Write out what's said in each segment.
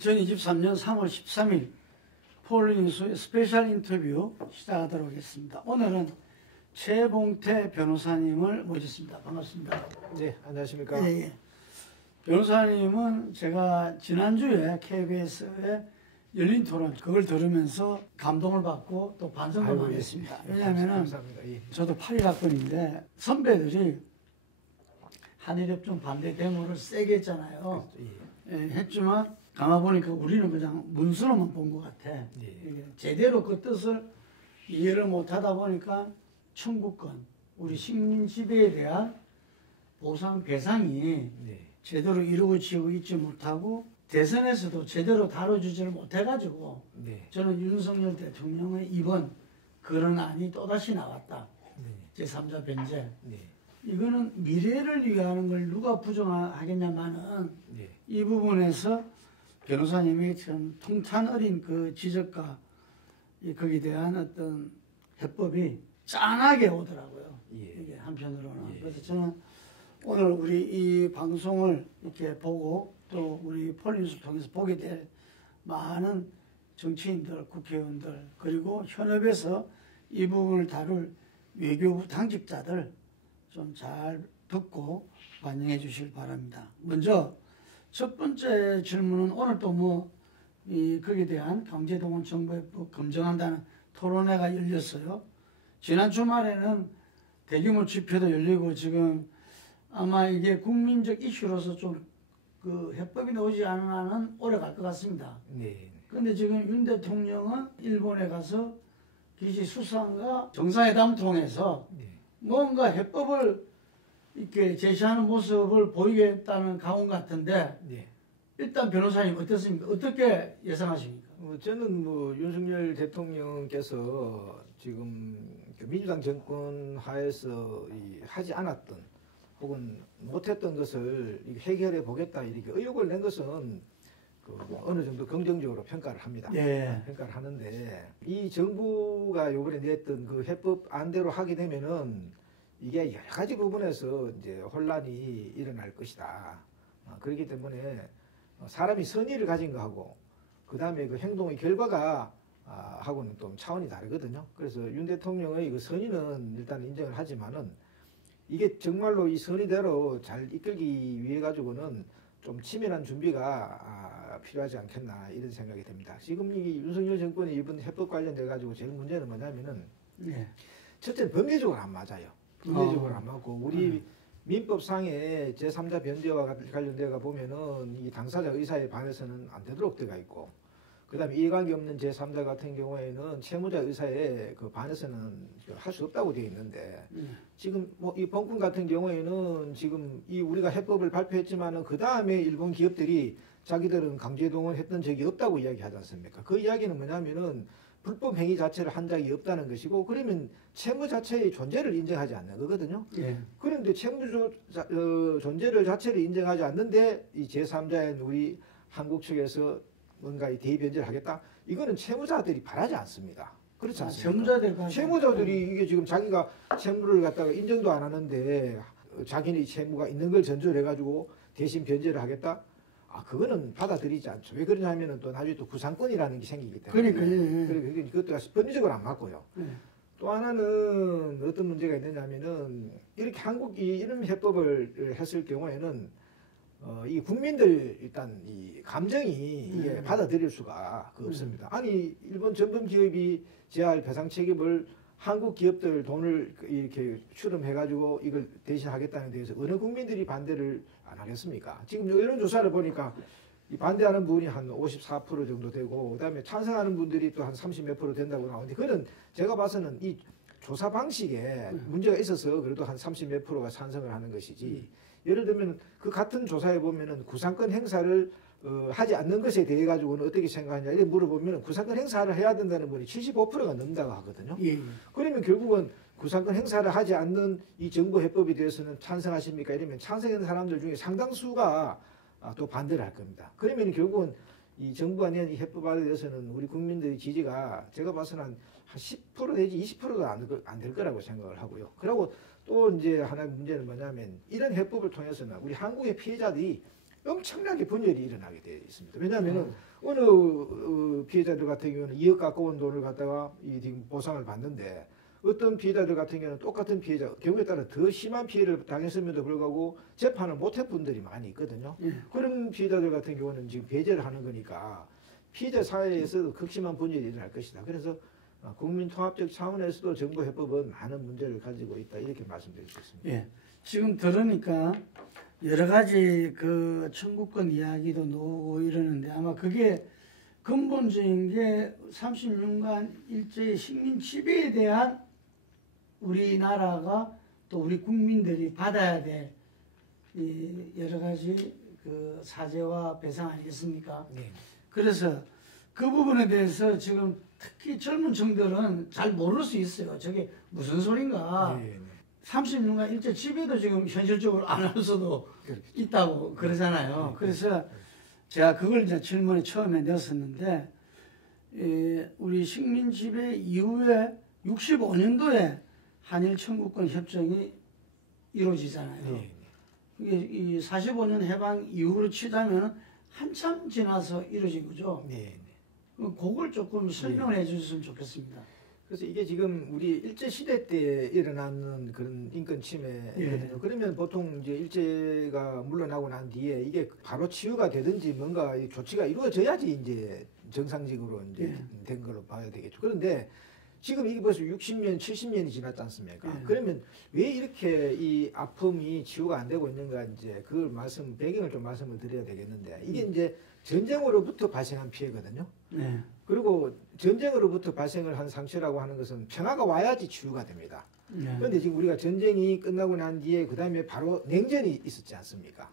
2023년 3월 13일 폴링스의 스페셜 인터뷰 시작하도록 하겠습니다. 오늘은 최봉태 변호사님을 모셨습니다. 반갑습니다. 네, 안녕하십니까. 예, 예. 변호사님은 제가 지난주에 KBS의 열린 토론 그걸 들으면서 감동을 받고 또 반성도 많이 했습니다. 왜냐하면 저도 8.1학번인데 선배들이 한일협정 반대 데모를 세게 했잖아요. 예, 했지만 가만보니까 우리는 그냥 문서로만 본 것 같아. 예. 제대로 그 뜻을 이해를 못하다 보니까 청구권, 우리 식민 지배에 대한 보상 배상이 제대로 이루어지고 있지 못하고 대선에서도 제대로 다뤄주지를 못해가지고 저는 윤석열 대통령의 이번 그런 안이 또다시 나왔다. 제3자 변제. 이거는 미래를 위하는 걸 누가 부정하겠냐마는 이 부분에서 변호사님이 참 통탄 어린 그 지적과 거기에 대한 어떤 해법이 짠하게 오더라고요. 이게 한편으로는. 그래서 저는 오늘 우리 이 방송을 이렇게 보고 또 우리 폴리뉴스 통해서 보게 될 많은 정치인들, 국회의원들 그리고 현업에서 이 부분을 다룰 외교부 당직자들 좀 잘 듣고 반영해 주시길 바랍니다. 먼저 첫 번째 질문은 오늘 또 거기에 대한 강제동원 정부해법 검증한다는 토론회가 열렸어요. 지난 주말에는 대규모 집회도 열리고 지금 아마 이게 국민적 이슈로서 좀 그 해법이 나오지 않은 한은 오래 갈 것 같습니다. 그런데 지금 윤 대통령은 일본에 가서 기시 수상과 정상회담 통해서 뭔가 해법을 이렇게 제시하는 모습을 보이겠다는 가온 같은데 일단 변호사님 어떻습니까? 어떻게 예상하십니까? 저는 윤석열 대통령께서 지금 민주당 정권 하에서 하지 않았던 혹은 못했던 것을 해결해 보겠다 이렇게 의욕을 낸 것은 어느 정도 긍정적으로 평가를 합니다. 평가를 하는데 이 정부가 요번에 냈던 그 해법 안대로 하게 되면은 이게 여러 가지 부분에서 이제 혼란이 일어날 것이다. 그렇기 때문에 사람이 선의를 가진 거하고 그 다음에 그 행동의 결과가 하고는 좀 차원이 다르거든요. 그래서 윤 대통령의 그 선의는 일단 인정을 하지만은 이게 정말로 이 선의대로 잘 이끌기 위해 가지고는 좀 치밀한 준비가 필요하지 않겠나 이런 생각이 듭니다. 지금 이 윤석열 정권이 이번 해법 관련돼 가지고 제일 문제는 뭐냐면은 첫째는 법리적으로 안 맞아요. 법리적으로 안 맞고 우리 민법상의 제3자 변제와 관련돼가 보면은 이 당사자 의사에 반해서는 안 되도록 되어 있고 그 다음에 이해관계 없는 제3자 같은 경우에는 채무자 의사에 그 반해서는 할 수 없다고 되어 있는데 지금 이 번군 같은 경우에는 지금 이 우리가 해법을 발표했지만은 그 다음에 일본 기업들이 자기들은 강제동원 했던 적이 없다고 이야기하지 않습니까? 그 이야기는 뭐냐면은 불법 행위 자체를 한 적이 없다는 것이고 그러면 채무 자체의 존재를 인정하지 않는 거거든요. 그런데 채무 존재를 자체를 인정하지 않는데 이 제3자인 우리 한국 측에서 뭔가 이 대변제를 하겠다? 이거는 채무자들이 바라지 않습니다. 그렇지 않습니까? 채무자들이 이게 지금 자기가 채무를 갖다가 인정도 안 하는데 자기네 채무가 있는 걸 전제를 해가지고 대신 변제를 하겠다? 그거는 받아들이지 않죠. 왜 그러냐면은 또 나중에 또 구상권이라는 게 생기기 때문에. 그러니까 그것도 법리적으로 안 맞고요. 또 하나는 어떤 문제가 있느냐면은 이렇게 한국이 이런 해법을 했을 경우에는 이 국민들 일단 이 감정이 이게 받아들일 수가 없습니다. 아니 일본 전범 기업이 제할 배상 책임을 한국 기업들 돈을 이렇게 출금해가지고 이걸 대신하겠다는 데에서 어느 국민들이 반대를 안 하겠습니까? 지금 여론조사를 보니까 이 반대하는 분이 한 54% 정도 되고 그다음에 찬성하는 분들이 또 한 30몇 프로 된다고 나오는데 그건 제가 봐서는 이 조사 방식에 문제가 있어서 그래도 한 30몇 프로가 찬성을 하는 것이지 예를 들면 그 같은 조사에 보면은 구상권 행사를 하지 않는 것에 대해 가지고는 어떻게 생각하냐 이렇게 물어보면 구상권 행사를 해야 된다는 분이 75%가 넘는다고 하거든요. 그러면 결국은 구상권 행사를 하지 않는 이 정부 해법에 대해서는 찬성하십니까? 이러면 찬성하는 사람들 중에 상당수가 또 반대를 할 겁니다. 그러면 결국은 이 정부가 낸 이 해법에 대해서는 우리 국민들의 지지가 제가 봐서는 한 10% 내지 20%도 안 될 거라고 생각을 하고요. 그리고 또 이제 하나의 문제는 뭐냐면 이런 해법을 통해서는 우리 한국의 피해자들이 엄청나게 분열이 일어나게 되어 있습니다. 왜냐하면은 어느 피해자들 같은 경우는 2억 가까운 돈을 갖다가 이 지금 보상을 받는데 어떤 피해자들 같은 경우는 똑같은 피해자 경우에 따라 더 심한 피해를 당했음에도 불구하고 재판을 못한 분들이 많이 있거든요. 그런 피해자들 같은 경우는 지금 배제를 하는 거니까 피해자 사회에서도 극심한 분열이 일어날 것이다. 그래서 국민통합적 차원에서도 정보해법은 많은 문제를 가지고 있다. 이렇게 말씀드릴 수 있습니다. 예. 지금 들으니까 여러 가지 그 청구권 이야기도 나오고 이러는데 아마 그게 근본적인 게 36년 일제의 식민 지배에 대한 우리나라가 또 우리 국민들이 받아야 될 이 여러 가지 그 사죄와 배상 아니겠습니까? 네. 그래서 그 부분에 대해서 지금 특히 젊은 층들은 잘 모를 수 있어요. 저게 무슨 소린가? 네, 네. 36년 일제 지배도 지금 현실적으로 안 할 수도 있다고 그러잖아요. 그래서 제가 그걸 이제 질문에 처음에 냈었는데, 우리 식민 지배 이후에 65년도에 한일 청구권 협정이 이루어지잖아요. 네. 이게 이 45년 해방 이후로 치자면 한참 지나서 이루어진 거죠. 네. 그걸 조금 설명을 해주셨으면 좋겠습니다. 그래서 이게 지금 우리 일제 시대 때 일어나는 그런 인권 침해거든요. 그러면 보통 이제 일제가 물러나고 난 뒤에 이게 바로 치유가 되든지 뭔가 조치가 이루어져야지 이제 정상적으로 이제 된 걸로 봐야 되겠죠. 그런데 지금 이게 벌써 60년, 70년이 지났지 않습니까? 그러면 왜 이렇게 이 아픔이 치유가 안 되고 있는가 이제 그걸 배경을 좀 말씀을 드려야 되겠는데 이게 이제 전쟁으로부터 발생한 피해거든요. 네. 그리고 전쟁으로부터 발생을 한 상처라고 하는 것은 평화가 와야지 치유가 됩니다. 그런데 지금 우리가 전쟁이 끝나고 난 뒤에 그 다음에 바로 냉전이 있었지 않습니까?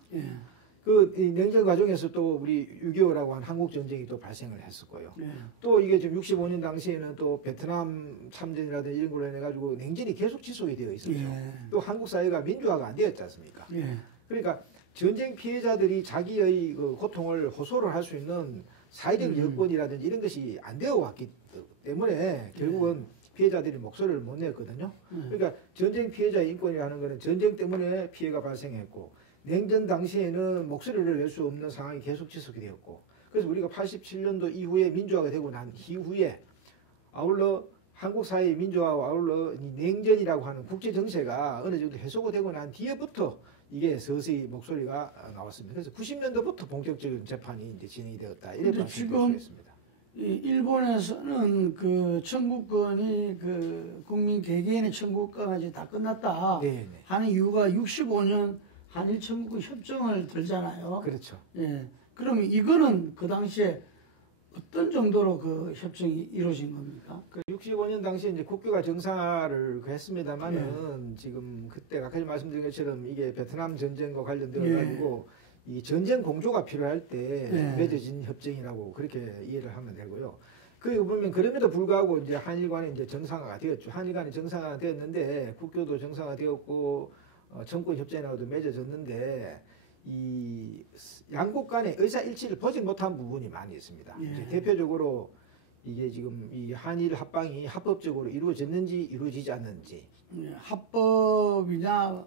그 냉전 과정에서 또 우리 6.25라고 한 한국 전쟁이 또 발생을 했었고요. 또 이게 지금 65년 당시에는 또 베트남 참전이라든지 이런 걸로 해가지고 냉전이 계속 지속이 되어 있었죠. 또 한국 사회가 민주화가 안 되었지 않습니까? 그러니까 전쟁 피해자들이 자기의 그 고통을 호소를 할 수 있는 사회적 여건이라든지 이런 것이 안 되어 왔기 때문에 결국은 피해자들이 목소리를 못 냈거든요. 그러니까 전쟁 피해자 인권이라는 것은 전쟁 때문에 피해가 발생했고 냉전 당시에는 목소리를 낼 수 없는 상황이 계속 지속이 되었고 그래서 우리가 87년도 이후에 민주화가 되고 난 이후에 아울러 한국 사회의 민주화와 아울러 냉전이라고 하는 국제 정세가 어느 정도 해소가 되고 난 뒤에부터 이게 서서히 목소리가 나왔습니다. 그래서 90년도부터 본격적인 재판이 이제 진행이 되었다. 이렇게 말씀드릴 수 있습니다. 일본에서는 그 청구권이 그 국민 개개인의 청구권까지 다 끝났다 하는 이유가 65년 한일 청구권 협정을 들잖아요. 그렇죠. 예. 그러면 이거는 그 당시에 어떤 정도로 그 협정이 이루어진 겁니까? 그 65년 당시에 이제 국교가 정상화를 했습니다만은 지금 그때 아까 말씀드린 것처럼 이게 베트남 전쟁과 관련되어 가지고 이 전쟁 공조가 필요할 때 맺어진 협정이라고 그렇게 이해를 하면 되고요. 그 보면 그럼에도 불구하고 이제 한일 간에 이제 정상화가 되었죠. 한일 간에 정상화가 되었는데 국교도 정상화되었고 정권 협정이라고도 맺어졌는데 이 양국 간의 의사 일치를 보지 못한 부분이 많이 있습니다. 이제 대표적으로 이게 지금 이 한일 합방이 합법적으로 이루어졌는지 이루어지지 않는지 합법이냐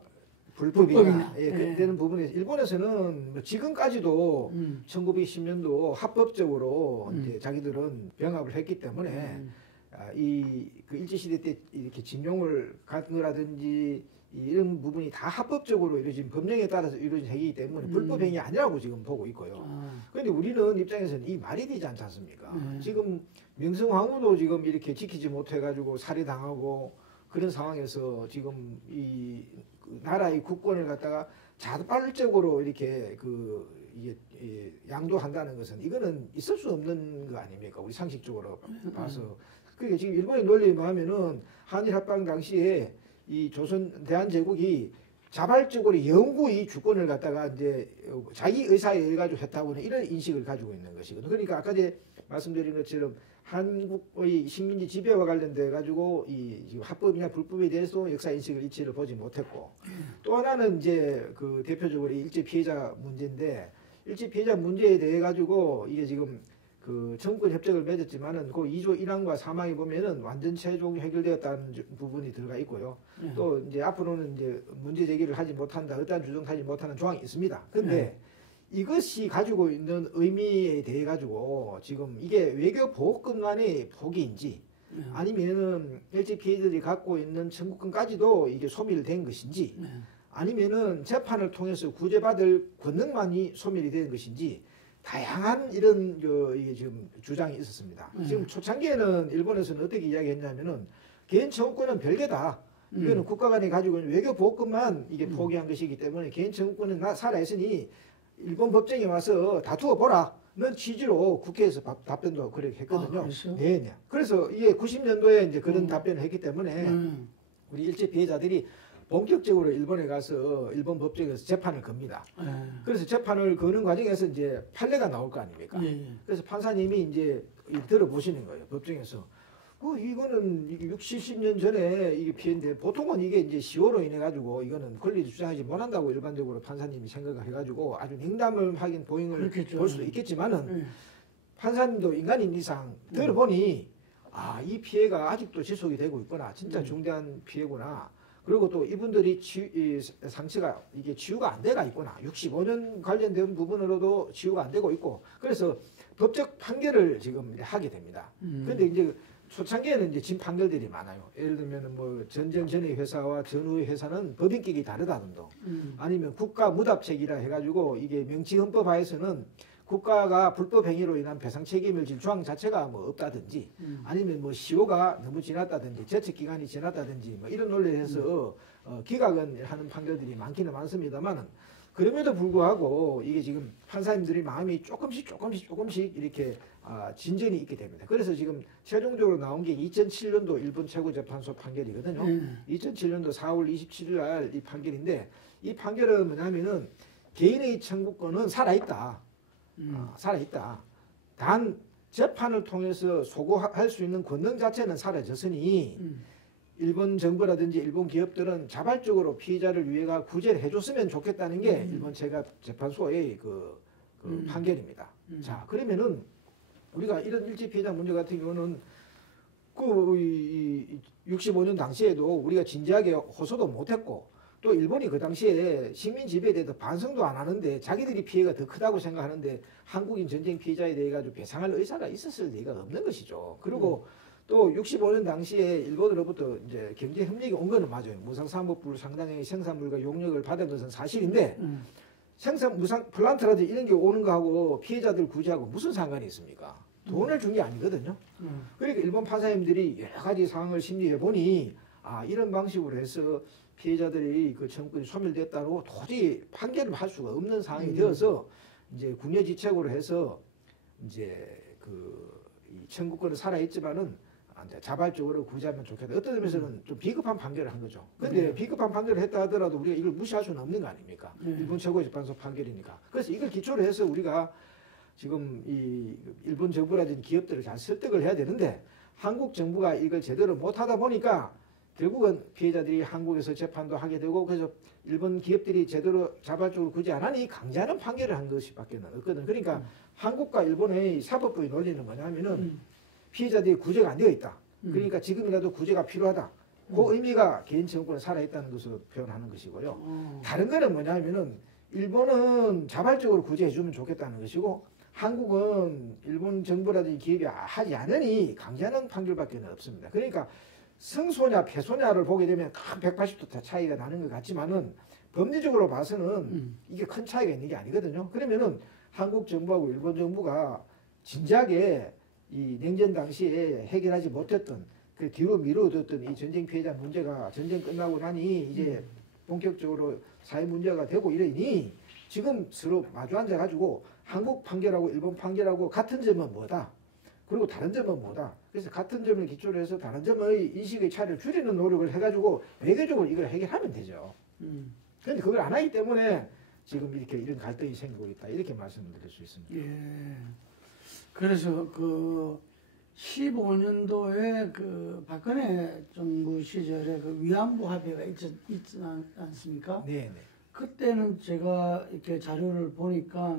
불법이냐 되는 부분에서 일본에서는 뭐 지금까지도 1910년도 합법적으로 이제 자기들은 병합을 했기 때문에 그 일제시대 때 이렇게 징용을 갖는 거라든지 이런 부분이 다 합법적으로 이루어진 법령에 따라서 이루어진 행위이기 때문에 불법 행위 아니라고 지금 보고 있고요. 그런데 우리는 입장에서는 이 말이 되지 않지 않습니까? 지금 명성황후도 지금 이렇게 지키지 못해가지고 살해당하고 그런 상황에서 지금 이 나라의 국권을 갖다가 자발적으로 이렇게 이게 양도한다는 것은 이거는 있을 수 없는 거 아닙니까? 우리 상식적으로 봐서. 그게 지금 일본의 논리에 뭐하면은 한일 합방 당시에 이 조선 대한제국이 자발적으로 영구히 주권을 갖다가 이제 자기 의사에 의해 가지고 했다고는 이런 인식을 가지고 있는 것이거든요. 그러니까 아까 말씀드린 것처럼 한국의 식민지 지배와 관련돼 가지고 이 지금 합법이냐 불법에 대해서 역사 인식을 일치를 보지 못했고 또 하나는 이제 그 대표적으로 일제 피해자 문제인데 일제 피해자 문제에 대해 가지고 이게 지금 그 청구권 협정을 맺었지만은 그 2조 1항과 3항에 보면은 완전 최종 해결되었다는 부분이 들어가 있고요. 또 이제 앞으로는 이제 문제 제기를 하지 못한다, 어떠한 주장하지 못하는 조항이 있습니다. 근데 이것이 가지고 있는 의미에 대해 가지고 지금 이게 외교 보호권만의 포기인지 아니면은 LGPA들이 갖고 있는 청구권까지도 이게 소멸이 된 것인지 아니면은 재판을 통해서 구제받을 권능만이 소멸이 된 것인지 다양한 이런 이게 지금 주장이 있었습니다. 지금 초창기에는 일본에서는 어떻게 이야기했냐면은 개인 청구권은 별개다. 이거는 국가 간에 가지고 있는 외교 보호권만 이게 포기한 것이기 때문에 개인 청구권은 살아있으니 일본 법정에 와서 다투어 보라는 취지로 국회에서 답변도 그렇게 했거든요. 네. 그래서 이게 90년도에 이제 그런 답변을 했기 때문에 우리 일제 피해자들이 본격적으로 일본에 가서 일본 법정에서 재판을 겁니다. 그래서 재판을 거는 과정에서 이제 판례가 나올 거 아닙니까? 그래서 판사님이 이제 들어보시는 거예요. 법정에서. 이거는 60, 70년 전에 이게 피해인데 보통은 이게 이제 시효로 인해 가지고 이거는 권리를 주장하지 못한다고 일반적으로 판사님이 생각을 해가지고 아주 냉담을 하긴 보잉을 볼 수도 있겠지만은 판사님도 인간인 이상 들어보니 이 피해가 아직도 지속이 되고 있구나. 진짜 중대한 피해구나. 그리고 또 이분들이 상처가 이게 치유가 안 돼가 있구나. 65년 관련된 부분으로도 치유가 안 되고 있고 그래서 법적 판결을 지금 하게 됩니다. 그런데 이제 초창기에는 이제 진 판결들이 많아요. 예를 들면 뭐 전쟁 전의 회사와 전후의 회사는 법인격이 다르다든지 아니면 국가 무답책이라 해가지고 이게 명치헌법 하에서는 국가가 불법 행위로 인한 배상 책임을 질 조항 자체가 뭐 없다든지 아니면 뭐 시효가 너무 지났다든지 제척 기간이 지났다든지 뭐 이런 논리를 해서 기각은 하는 판결들이 많기는 많습니다만은 그럼에도 불구하고 이게 지금 판사님들이 마음이 조금씩 이렇게 진전이 있게 됩니다. 그래서 지금 최종적으로 나온 게 2007년도 일본 최고재판소 판결이거든요. 2007년도 4월 27일 날 이 판결인데 이 판결은 뭐냐면은 개인의 청구권은 살아있다. 살아있다. 단 재판을 통해서 소구할 수 있는 권능 자체는 사라졌으니 일본 정부라든지 일본 기업들은 자발적으로 피해자를 위해가 구제를 해줬으면 좋겠다는 게 일본 재판소의 그 판결입니다. 자, 그러면은 우리가 이런 일제 피해자 문제 같은 경우는 그 65년 당시에도 우리가 진지하게 호소도 못했고 또 일본이 그 당시에 식민 지배에 대해서 반성도 안 하는데 자기들이 피해가 더 크다고 생각하는데 한국인 전쟁 피해자에 대해 가지고 배상할 의사가 있었을 리가 없는 것이죠. 그리고 또 65년 당시에 일본으로부터 이제 경제 협력이 온 거는 맞아요. 무상사업부를 상당히 생산물과 용역을 받은 것은 사실인데 무상 플란트라든지 이런 게 오는 거하고 피해자들 구제하고 무슨 상관이 있습니까? 돈을 준 게 아니거든요. 그러니까 일본 판사님들이 여러 가지 상황을 심리해 보니 이런 방식으로 해서 피해자들이 그 청구권이 소멸됐다고 도저히 판결을 할 수가 없는 상황이 되어서 이제 국내지책으로 해서 이제 이 청구권은 살아있지만은 자발적으로 구제하면 좋겠다. 어떤 점에서는 좀 비겁한 판결을 한 거죠. 근데 비겁한 판결을 했다 하더라도 우리가 이걸 무시할 수는 없는 거 아닙니까? 일본 최고재판소 판결이니까. 그래서 이걸 기초로 해서 우리가 지금 이 일본 정부라든지 기업들을 잘 설득을 해야 되는데 한국 정부가 이걸 제대로 못하다 보니까 결국은 피해자들이 한국에서 재판도 하게 되고 그래서 일본 기업들이 제대로 자발적으로 구제 안 하니 강제하는 판결을 한 것밖에 없거든. 그러니까 한국과 일본의 사법부의 논리는 뭐냐면은 피해자들이 구제가 안 되어 있다. 그러니까 지금이라도 구제가 필요하다. 그 의미가 개인 청구권이 살아있다는 것으로 표현하는 것이고요. 다른 거는 뭐냐면은 일본은 자발적으로 구제해주면 좋겠다는 것이고 한국은 일본 정부라든지 기업이 하지 않으니 강제하는 판결밖에 없습니다. 그러니까 승소냐 패소냐를 보게 되면 큰 180도 차이가 나는 것 같지만은 법리적으로 봐서는 이게 큰 차이가 있는 게 아니거든요. 그러면은 한국 정부하고 일본 정부가 진작에 이 냉전 당시에 해결하지 못했던 그 뒤로 미뤄뒀던 이 전쟁 피해자 문제가 전쟁 끝나고 나니 이제 본격적으로 사회 문제가 되고 이러니 지금 서로 마주 앉아가지고 한국 판결하고 일본 판결하고 같은 점은 뭐다? 그리고 다른 점은 뭐다? 그래서 같은 점을 기초로 해서 다른 점의 인식의 차이를 줄이는 노력을 해가지고 외교적으로 이걸 해결하면 되죠. 그런데 그걸 안 하기 때문에 지금 이런 갈등이 생기고 있다. 이렇게 말씀을 드릴 수 있습니다. 예. 그래서 그 15년도에 그 박근혜 정부 시절에 그 위안부 합의가 있지 않습니까? 네. 그때는 제가 이렇게 자료를 보니까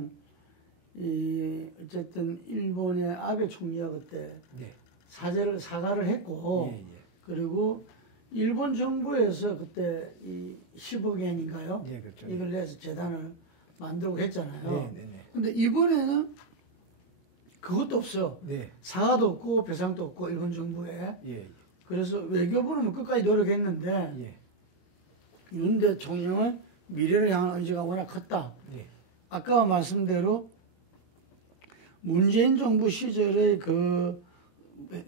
어쨌든 일본의 아베 총리가 그때 사과를 했고 그리고 일본 정부에서 그때 이 10억 엔인가요? 네, 그렇죠. 이걸 내서 재단을 만들고 했잖아요. 네, 네, 네. 근데 이번에는 그것도 없어. 네. 사과도 없고 배상도 없고 일본 정부에. 예. 그래서 외교부는 뭐 끝까지 노력했는데 예. 윤 대통령은 미래를 향한 의지가 워낙 컸다. 예. 아까 말씀대로 문재인 정부 시절의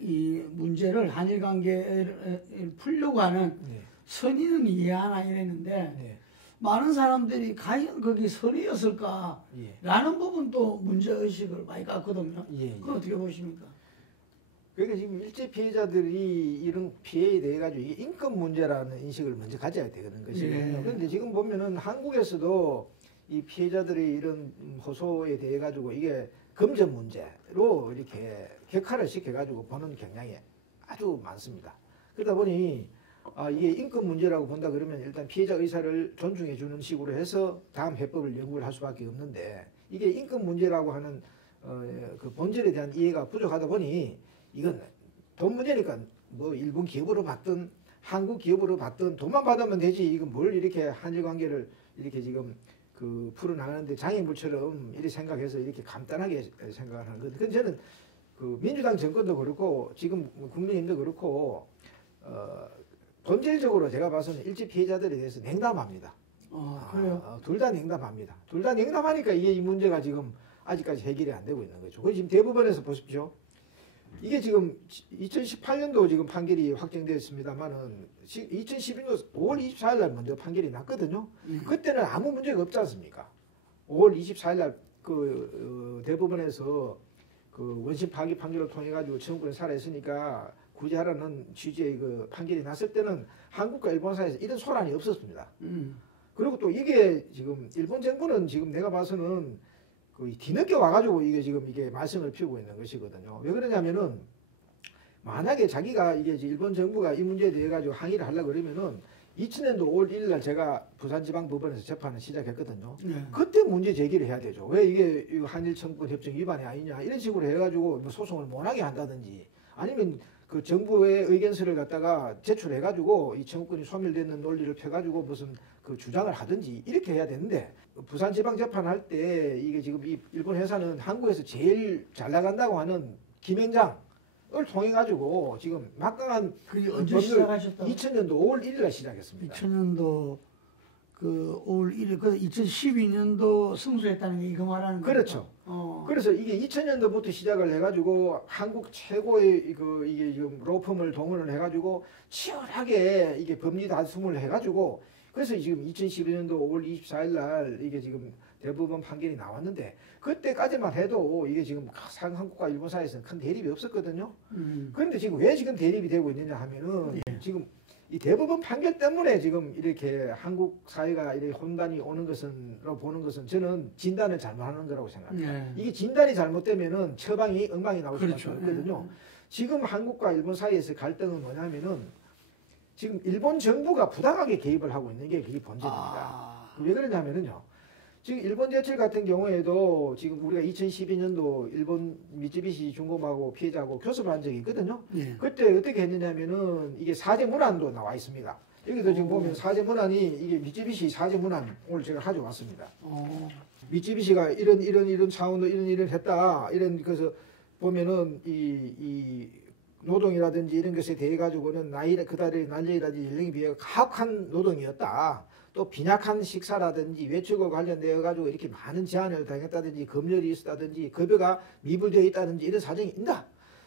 이 문제를 한일 관계를 풀려고 하는 네. 선의는 이해하나 이랬는데 네. 많은 사람들이 과연 거기 선의였을까라는 예. 부분도 문제의식을 많이 갖거든요. 예. 그건 어떻게 보십니까? 그러니까 지금 일제 피해자들이 이런 피해에 대해 가지고 이게 인권 문제라는 인식을 먼저 가져야 되는 것이거든요. 예. 그런데 지금 보면은 한국에서도 이 피해자들의 이런 호소에 대해 가지고 이게 금전 문제로 이렇게 격화를 시켜 가지고 보는 경향이 아주 많습니다. 그러다 보니 이게 인권 문제라고 본다 그러면 일단 피해자 의사를 존중해 주는 식으로 해서 다음 해법을 연구를 할 수밖에 없는데 이게 인권 문제라고 하는 그 본질에 대한 이해가 부족하다 보니 이건 돈 문제니까 뭐 일본 기업으로 받든 한국 기업으로 받든 돈만 받으면 되지 이건 뭘 이렇게 한일 관계를 이렇게 지금 그 풀어나가는데 장애물처럼 이렇게 생각해서 이렇게 간단하게 생각을 하는 거거든요. 근데 저는 그 민주당 정권도 그렇고 지금 국민의힘도 그렇고 본질적으로 제가 봐서는 일제 피해자들에 대해서 냉담합니다. 그래요? 둘 다 냉담합니다. 둘 다 냉담하니까 이게 이 문제가 지금 아직까지 해결이 안 되고 있는 거죠. 그래서 지금 대법원에서 보십시오. 이게 지금 2018년도 지금 판결이 확정되었습니다만은 2012년 5월 24일 날 먼저 판결이 났거든요. 그때는 아무 문제가 없지 않습니까? 5월 24일 날 그 대법원에서 그 원심 파기 판결을 통해 가지고 청구권이 살아있으니까 구제하라는 취지의 그 판결이 났을 때는 한국과 일본 사이에서 이런 소란이 없었습니다. 그리고 또 이게 지금 일본 정부는 지금 내가 봐서는 그 뒤늦게 와가지고 이게 지금 이게 말썽을 피우고 있는 것이거든요. 왜 그러냐면은 만약에 자기가 이게 일본 정부가 이 문제에 대해 가지고 항의를 하려고 그러면은 2000년도 5월 1일 날 제가 부산지방법원에서 재판을 시작했거든요. 네. 그때 문제 제기를 해야 되죠. 왜 이게 한일 청구권 협정 위반이 아니냐 이런 식으로 해가지고 뭐 소송을 못하게 한다든지 아니면 그 정부의 의견서를 갖다가 제출해가지고 이 청구권이 소멸되는 논리를 펴가지고 무슨 그 주장을 하든지 이렇게 해야 되는데 부산지방재판할 때 이게 지금 이 일본 회사는 한국에서 제일 잘 나간다고 하는 김행장을 통해 가지고 지금 막강한 그게 언제 시작하셨다고? 2000년도 5월 1일 날 시작했습니다. 2000년도 그 5월 1일, 그 2012년도 승소했다는 게 이거 말하는 거죠? 그렇죠. 그래서 이게 2000년도부터 시작을 해가지고 한국 최고의 그 이게 지금 로펌을 동원을 해가지고 치열하게 이게 법리 다툼을 해가지고 그래서 지금 2012년도 5월 24일 날 이게 지금 대법원 판결이 나왔는데 그때까지만 해도 이게 지금 한국과 일본 사이에서는 큰 대립이 없었거든요. 그런데 지금 왜 지금 대립이 되고 있느냐 하면은 지금 이 대법원 판결 때문에 지금 이렇게 한국 사회가 이렇게 혼란이 오는 것은로 보는 것은 저는 진단을 잘못하는 거라고 생각합니다. 이게 진단이 잘못되면은 처방이 엉망이 나올 수밖에 없거든요. 지금 한국과 일본 사이에서 갈등은 뭐냐면은 지금 일본 정부가 부당하게 개입을 하고 있는 게 그게 본질입니다. 왜 그러냐면은요. 지금 일본 제철 같은 경우에도 지금 우리가 2012년도 일본 미쯔비시 중공업하고 피해자하고 교섭을 한 적이 있거든요. 그때 어떻게 했느냐면은 이게 사죄 문안도 나와 있습니다. 여기도 지금 보면 사죄 문안이 이게 미쯔비시 사죄 문안 오늘 제가 가져왔습니다. 미쯔비시가 이런 차원으로 이런 했다. 이런 그래서 보면은 이 노동이라든지 이런 것에 대해 가지고는 그달의 난리라든지 연령에 비해 가혹한 노동이었다. 또 빈약한 식사라든지 외출과 관련되어 가지고 이렇게 많은 제한을 당했다든지 검열이 있었다든지 급여가 미불되어 있다든지 이런 사정이 있다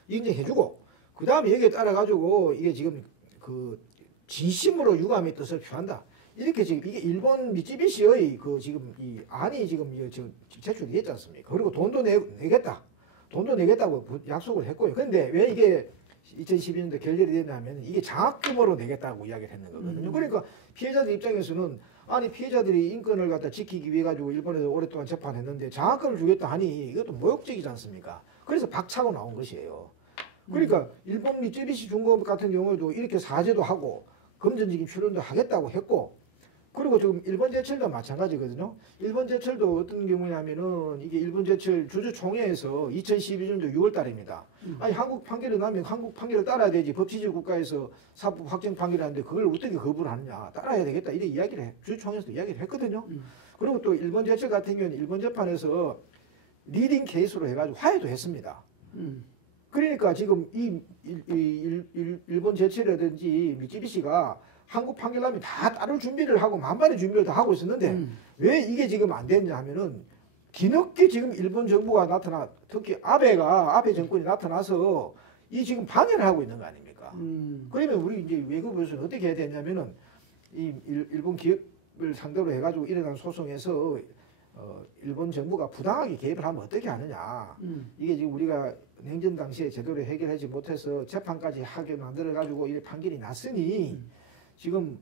인정해주고 그 다음에 여기에 따라 가지고 이게 지금 그 진심으로 유감의 뜻을 표한다 이렇게 지금 이게 일본 미쯔비시의 그 지금 이 안이 지금 제출이 됐지 않습니까? 그리고 돈도 내겠다고 약속을 했고요. 그런데 왜 이게 2012년도 결렬이 됐냐면 이게 장학금으로 내겠다고 이야기를 했는 거거든요. 그러니까 피해자들 입장에서는 아니 피해자들이 인권을 갖다 지키기 위해 가지고 일본에서 오랫동안 재판했는데 장학금을 주겠다 하니 이것도 모욕적이지 않습니까? 그래서 박차고 나온 것이에요. 그러니까 일본 미쯔비시 중공업 같은 경우에도 이렇게 사죄도 하고 금전적인 출연도 하겠다고 했고 그리고 지금 일본 제철도 마찬가지거든요. 일본 제철도 어떤 경우냐면은 이게 일본 제철 주주총회에서 2012년도 6월 달입니다. 아니 한국 판결이 나면 한국 판결을 따라야 되지. 법치주의 국가에서 사법 확정 판결이 하는데 그걸 어떻게 거부를 하느냐. 따라야 되겠다. 이렇게 이야기를 주주총회에서 이야기를 했거든요. 그리고 또 일본 제철 같은 경우는 일본 재판에서 리딩 케이스로 해가지고 화해도 했습니다. 그러니까 지금 일본 제철이라든지 미쯔비시가 한국 판결 나면 다 따를 준비를 하고 만반의 준비를 다 하고 있었는데 왜 이게 지금 안 됐냐 하면은 뒤늦게 지금 일본 정부가 특히 아베 정권이 나타나서 이 지금 방해를 하고 있는 거 아닙니까? 그러면 우리 이제 외교부에서는 어떻게 해야 되냐면은 이 일본 기업을 상대로 해가지고 일어난 소송에서 일본 정부가 부당하게 개입을 하면 어떻게 하느냐. 이게 지금 우리가 냉전 당시에 제대로 해결하지 못해서 재판까지 하게 만들어가지고 이 판결이 났으니 지금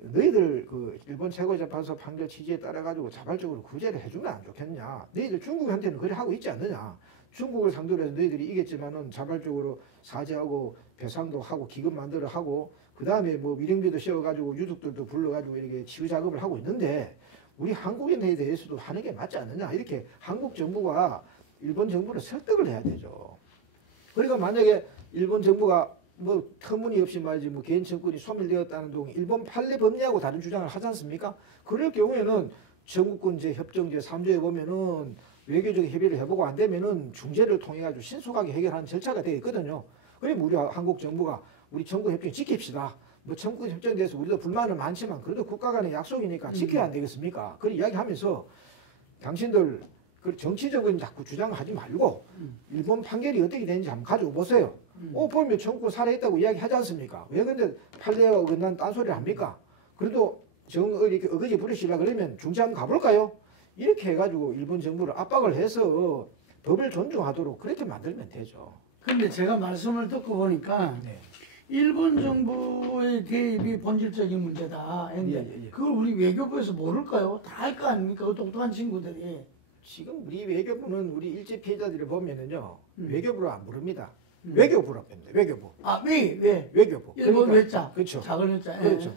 너희들 그 일본 최고재판소 판결 취지에 따라가지고 자발적으로 구제를 해주면 안 좋겠냐. 너희들 중국한테는 그래 하고 있지 않느냐. 중국을 상대로 해서 너희들이 이겼지만은 자발적으로 사죄하고 배상도 하고 기금 만들어 하고 그 다음에 뭐 미령비도 씌워가지고 유족들도 불러가지고 이렇게 치유 작업을 하고 있는데 우리 한국인에 대해서도 하는 게 맞지 않느냐. 이렇게 한국 정부가 일본 정부를 설득을 해야 되죠. 그러니까 만약에 일본 정부가 뭐 터무니없이 말이지 뭐 개인 청구권이 소멸되었다는 동 일본 판례 법리하고 다른 주장을 하지 않습니까? 그럴 경우에는 전국권제 협정제 3조에 보면은 외교적 협의를 해보고 안 되면은 중재를 통해 가지고 신속하게 해결하는 절차가 되어 있거든요. 그러면 우리 한국 정부가 우리 청구 협정 지킵시다. 뭐 청구 협정에 대해서 우리도 불만은 많지만 그래도 국가 간의 약속이니까 지켜야 안 되겠습니까? 그런 이야기하면서 당신들 그 정치적인 자꾸 주장하지 말고 일본 판결이 어떻게 되는지 한번 가지고 보세요. 보면 청구 살해했다고 이야기하지 않습니까? 왜 근데 판례가 어긋난 딴소리를 합니까? 그래도 이렇게 어거지 부리시려 그러면 중재 한번 가볼까요? 이렇게 해가지고 일본 정부를 압박을 해서 법을 존중하도록 그렇게 만들면 되죠. 근데 제가 말씀을 듣고 보니까 네. 일본 정부의 개입이 본질적인 문제다. 근데 그걸 우리 외교부에서 모를까요? 다 할 거 아닙니까? 그 똑똑한 친구들이. 지금 우리 외교부는 우리 일제 피해자들을 보면은요 외교부를 안 부릅니다. 외교부라고 합니다. 외교부. 아, 왜? 외교부. 일본 그러니까, 외자. 그렇죠. 작은 외자. 그렇죠.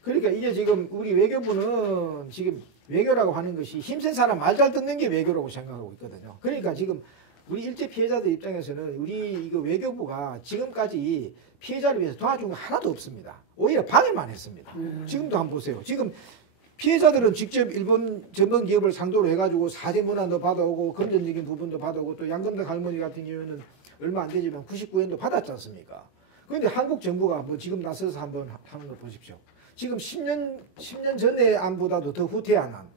그러니까 이게 지금 우리 외교부는 지금 외교라고 하는 것이 힘센 사람 말 잘 듣는 게 외교라고 생각하고 있거든요. 그러니까 지금 우리 일제 피해자들 입장에서는 우리 이거 외교부가 지금까지 피해자를 위해서 도와준 거 하나도 없습니다. 오히려 방해만 했습니다. 지금도 한번 보세요. 지금 피해자들은 직접 일본 전범 기업을 상대로 해가지고 사죄 문안도 받아오고 금전적인 부분도 받아오고 또 양금덕 할머니 같은 경우에는 얼마 안 되지만 99엔도 받았지 않습니까? 그런데 한국 정부가 뭐 지금 나서서 한번 하는 거 보십시오. 지금 10년 전의 안보다도 더 후퇴한 안.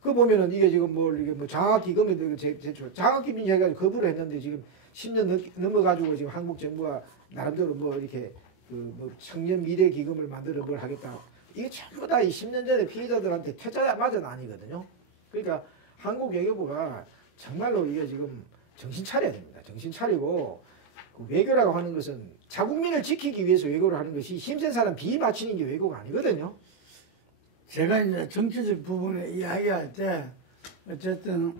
그거 보면은 이게 지금 이게 뭐 장학기금에 제출, 장학기금 이야기가 거부를 했는데 지금 10년 넘어가지고 지금 한국 정부가 나름대로 뭐 이렇게 뭐 청년 미래 기금을 만들어 뭘 하겠다. 이게 전부 다 이 10년 전에 피해자들한테 퇴짜야 맞은 아니거든요. 그러니까 한국 외교부가 정말로 이게 지금 정신 차려야 됩니다. 정신 차리고 그 외교라고 하는 것은 자국민을 지키기 위해서 외교를 하는 것이 힘센 사람 비위 맞추는 게 외교가 아니거든요. 제가 이제 정치적 부분에 이야기할 때 어쨌든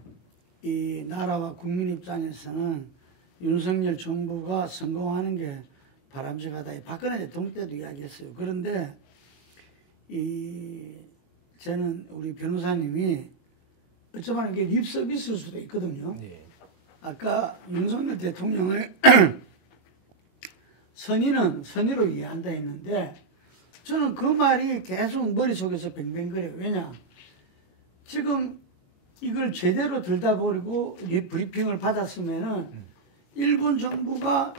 이 나라와 국민 입장에서는 윤석열 정부가 성공하는 게 바람직하다. 박근혜 대통령 때도 이야기했어요. 그런데 저는 우리 변호사님이 어쩌면 이게 립 서비스일 수도 있거든요. 네. 아까 윤석열 대통령을 선의로 이해한다 했는데 저는 그 말이 계속 머릿속에서 뱅뱅거려요. 왜냐? 지금 이걸 제대로 들다 버리고 브리핑을 받았으면은 일본 정부가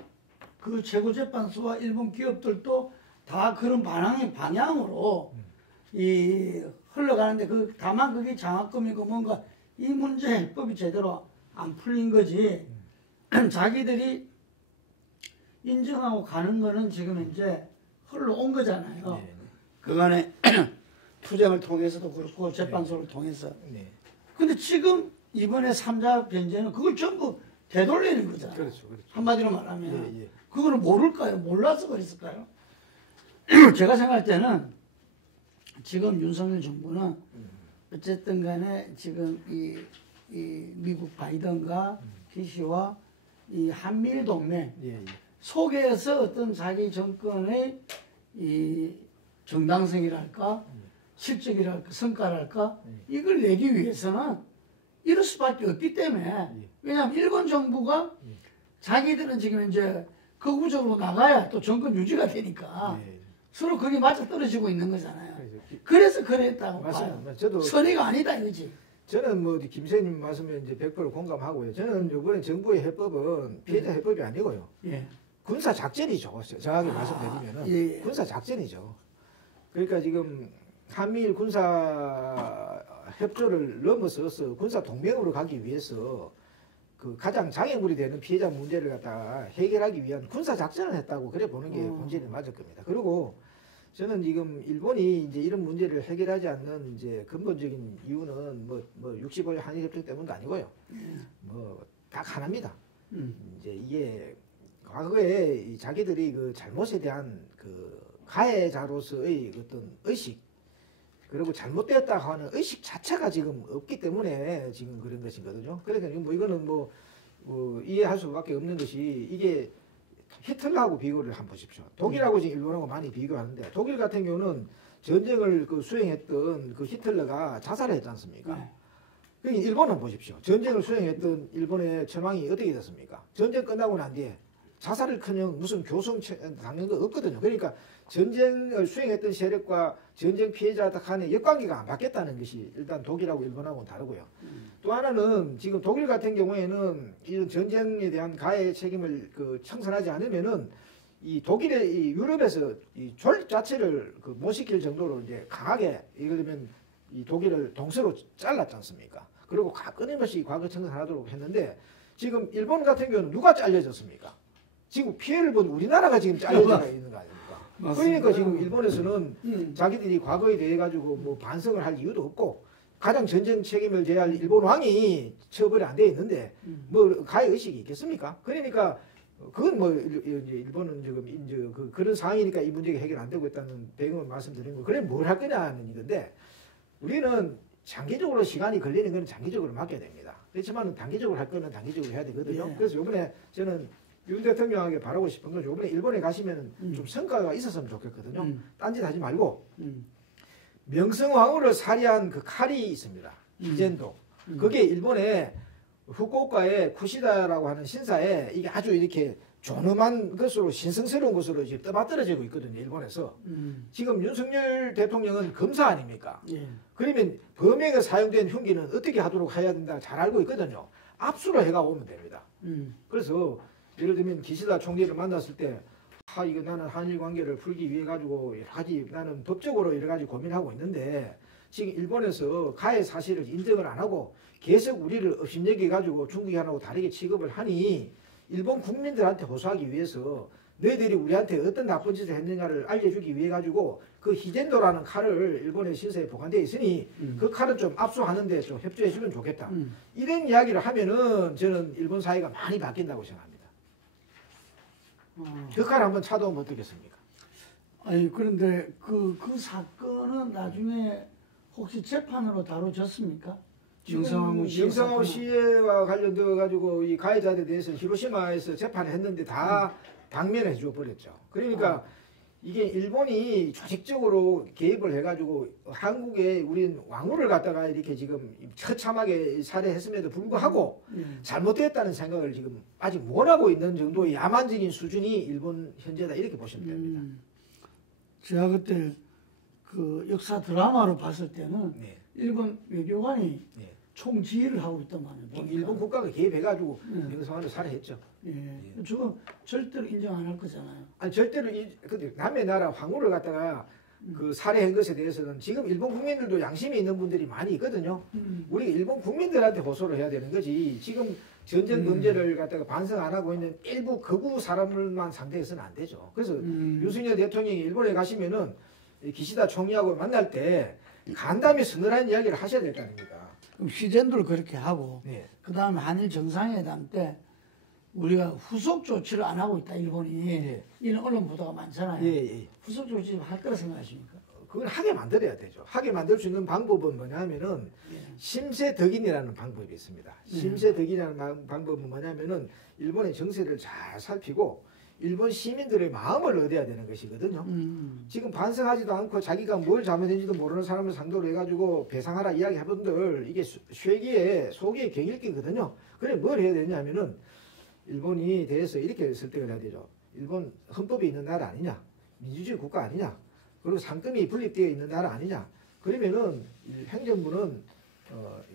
그 최고재판소와 일본 기업들도 다 그런 방향으로 흘러가는데 다만 그게 장학금이고 뭔가 이 문제 해법이 제대로 안 풀린 거지. 자기들이 인정하고 가는 거는 지금 이제 흘러온 거잖아요. 네. 그간에 투쟁을 통해서도 그렇고 재판소를 통해서. 네. 근데 지금 이번에 3자 변제는 그걸 전부 되돌리는 거잖아요. 그렇죠. 한마디로 말하면. 예. 그거를 모를까요? 몰라서 그랬을까요? 제가 생각할 때는 지금 윤석열 정부는 어쨌든 간에 지금 이 미국 바이든과 기시와 이 한미일 동맹 속에서 어떤 자기 정권의 이 정당성이랄까 실적이랄까 성과랄까 이걸 내기 위해서는 이럴 수밖에 없기 때문에 왜냐하면 일본 정부가 자기들은 지금 이제 거구적으로 나가야 또 정권 유지가 되니까 서로 그게 맞아 떨어지고 있는 거잖아요. 그래서 그랬다고 봐요. 저도 선의가 아니다 이거지. 저는 뭐 김선님 말씀에 이제 100% 공감하고요. 저는 이번에 정부의 해법은 피해자 해법이 아니고요. 예. 군사 작전이죠. 정확하게 말씀드리면은 군사 작전이죠. 그러니까 지금 한미일 군사 협조를 넘어서서 군사 동맹으로 가기 위해서 그 가장 장애물이 되는 피해자 문제를 갖다가 해결하기 위한 군사 작전을 했다고 그래 보는 게 본질이 맞을 겁니다. 그리고 저는 지금 일본이 이제 이런 문제를 해결하지 않는 이제 근본적인 이유는 뭐 65년 한일협정 때문도 아니고요. 뭐 딱 하나입니다. 이제 이게 과거에 자기들이 그 잘못에 대한 그 가해자로서의 어떤 의식 그리고 잘못되었다 하는 의식 자체가 지금 없기 때문에 지금 그런 것이거든요. 그러니까 뭐 이거는 뭐 이해할 수밖에 없는 것이 이게 히틀러하고 비교를 한번 보십시오. 독일하고 지금 일본하고 많이 비교하는데 독일 같은 경우는 전쟁을 그 수행했던 그 히틀러가 자살을 했지 않습니까? 그러니까 일본은 보십시오. 전쟁을 수행했던 일본의 천황이 어떻게 됐습니까? 전쟁 끝나고 난 뒤에 자살을커녕 무슨 교성 당한 거 없거든요. 그러니까 전쟁을 수행했던 세력과 전쟁 피해자 간의 역관계가 안 바뀌었다는 것이 일단 독일하고 일본하고는 다르고요. 또 하나는 지금 독일 같은 경우에는 이런 전쟁에 대한 가해 책임을 그 청산하지 않으면은 이 독일의 이 유럽에서 이 조직 자체를 그 못 시킬 정도로 이제 강하게 예를 들면 이 독일을 동서로 잘랐지 않습니까? 그리고 끊임없이 과거 청산하도록 했는데 지금 일본 같은 경우는 누가 잘려졌습니까? 지금 피해를 본 우리나라가 지금 잘려져 있는 거 아닙니까? 맞습니다. 그러니까 지금 일본에서는 자기들이 과거에 대해 가지고 뭐 반성을 할 이유도 없고 가장 전쟁 책임을 져야 할 일본 왕이 처벌이 안 돼 있는데 뭐 가해 의식이 있겠습니까? 그러니까 그건 뭐 일본은 지금 이제 그런 상황이니까 이 문제가 해결 안 되고 있다는 배경을 말씀드리는 거. 그래 뭘 할 거냐는 이건데 우리는 장기적으로 시간이 걸리는 건 장기적으로 맡겨야 됩니다. 그렇지만 단기적으로 할 거는 단기적으로 해야 되거든요. 예. 그래서 이번에 저는 윤 대통령에게 바라고 싶은 건 이번에 일본에 가시면 좀 성과가 있었으면 좋겠거든요. 딴짓 하지 말고 명성황후를 살해한 그 칼이 있습니다. 히젠도. 그게 일본의 후쿠오카의 쿠시다라고 하는 신사에 이게 아주 이렇게 존엄한 것으로 신성스러운 것으로 이제 떠받들어지고 있거든요. 일본에서. 지금 윤석열 대통령은 검사 아닙니까? 예. 그러면 범행에 사용된 흉기는 어떻게 하도록 해야 된다 잘 알고 있거든요. 압수를 해가 오면 됩니다. 그래서 예를 들면 기시다 총리를 만났을 때 이거 나는 한일 관계를 풀기 위해 가지고 여러 가지 나는 법적으로 여러 가지 고민하고 있는데 지금 일본에서 가해 사실을 인정을 안 하고 계속 우리를 업신여겨 가지고 중국하고 다르게 취급을 하니 일본 국민들한테 호소하기 위해서 너희들이 우리한테 어떤 나쁜 짓을 했느냐를 알려주기 위해 가지고 그 히젠도라는 칼을 일본의 신사에 보관되어 있으니 그 칼은 좀 압수하는데 좀 협조해 주면 좋겠다. 이런 이야기를 하면은 저는 일본 사회가 많이 바뀐다고 생각합니다. 그 칼 한번 차도하면 어떻겠습니까? 아니 그런데 그 사건은 나중에 혹시 재판으로 다뤄졌습니까? 명성황후 씨와 관련되어 가지고 이 가해자들에 대해서 히로시마에서 재판을 했는데 다 당면해 줘 버렸죠. 그러니까 이게 일본이 조직적으로 개입을 해가지고 한국에 우린 왕후를 갖다가 이렇게 지금 처참하게 살해했음에도 불구하고 잘못됐다는 생각을 지금 아직 못 하고 있는 정도의 야만적인 수준이 일본 현재다 이렇게 보시면 됩니다. 제가 그때 그 역사 드라마로 봤을 때는 네. 일본 외교관이 네. 총지휘를 하고 있단 말이에요. 일본 국가가 개입해가지고 명성황후를 살해했죠. 예. 저거 절대로 인정 안 할 거잖아요. 아니 절대로 근데 남의 나라 황후를 갖다가 그 살해한 것에 대해서는 지금 일본 국민들도 양심이 있는 분들이 많이 있거든요. 우리 일본 국민들한테 호소를 해야 되는 거지. 지금 전쟁 범죄를 갖다가 반성 안 하고 있는 일부 극우 사람들만 상대해서는 안 되죠. 그래서 윤석열 대통령이 일본에 가시면은 기시다 총리하고 만날 때 간담회 서늘한 이야기를 하셔야 될 거 아닙니까? 그럼 시젠도를 그렇게 하고 네. 그 다음에 한일 정상회담 때 우리가 후속 조치를 안 하고 있다 일본이 예. 이런 언론 보도가 많잖아요. 예. 후속 조치 할 거라 생각하십니까? 그걸 하게 만들어야 되죠. 하게 만들 수 있는 방법은 뭐냐면은 심세덕인이라는 방법이 있습니다. 심세덕인이라는 방법은 뭐냐면은 일본의 정세를 잘 살피고 일본 시민들의 마음을 얻어야 되는 것이거든요. 지금 반성하지도 않고 자기가 뭘 잘못했는지도 모르는 사람을 상대로 해가지고 배상하라 이야기해본들 이게 쇠기에 속이 경일기거든요. 그래 뭘 해야 되냐면은 일본이 대해서 이렇게 설득을 해야 되죠. 일본 헌법이 있는 나라 아니냐, 민주주의 국가 아니냐, 그리고 상권이 분립되어 있는 나라 아니냐. 그러면은 행정부는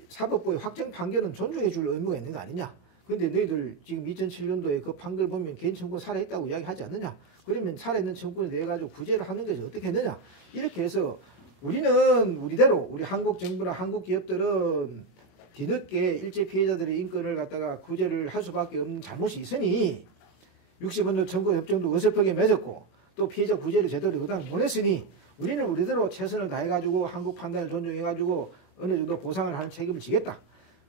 사법부의 확정 판결은 존중해 줄 의무가 있는 거 아니냐. 그런데 너희들 지금 2007년도에 그 판결 보면 개인 청구 살아있다고 이야기하지 않느냐. 그러면 살아있는 청구에 대해 가지고 구제를 하는 것이 어떻게 했느냐. 이렇게 해서 우리는 우리대로 우리 한국 정부나 한국 기업들은 뒤늦게 일제 피해자들의 인권을 갖다가 구제를 할 수밖에 없는 잘못이 있으니 60원조 청구 협정도 어설프게 맺었고 또 피해자 구제를 제대로 그다음 못했으니 우리는 우리대로 최선을 다해가지고 한국 판단을 존중해가지고 어느 정도 보상을 하는 책임을 지겠다.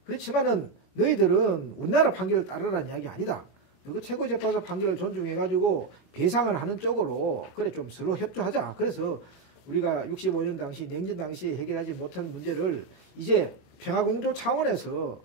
그렇지만은 너희들은 우리나라 판결을 따르라는 이야기 아니다. 그 최고재판소 판결을 존중해가지고 배상을 하는 쪽으로 그래 좀 서로 협조하자. 그래서 우리가 65년 당시 냉전 당시 해결하지 못한 문제를 이제 평화공조 차원에서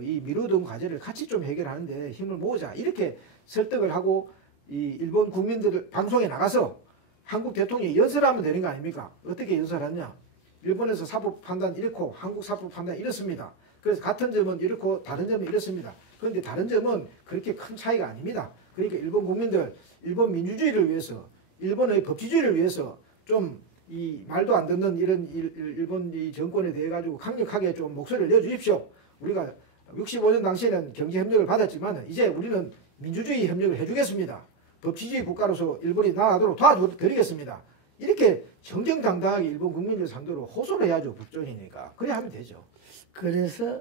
이 미루던 과제를 같이 좀 해결하는데 힘을 모으자. 이렇게 설득을 하고 이 일본 국민들을 방송에 나가서 한국 대통령이 연설하면 되는 거 아닙니까? 어떻게 연설하냐? 일본에서 사법 판단 이렇고 한국 사법 판단 이렇습니다. 그래서 같은 점은 이렇고 다른 점은 이렇습니다. 그런데 다른 점은 그렇게 큰 차이가 아닙니다. 그러니까 일본 국민들, 일본 민주주의를 위해서, 일본의 법치주의를 위해서 좀 이 말도 안 듣는 이런 일본 이 정권에 대해 가지고 강력하게 좀 목소리를 내주십시오. 우리가 65년 당시에는 경제협력을 받았지만 이제 우리는 민주주의 협력을 해주겠습니다. 법치주의 국가로서 일본이 나아가도록 도와드리겠습니다. 이렇게 정정당당하게 일본 국민들 상대로 호소를 해야죠. 국정이니까. 그래야 하면 되죠. 그래서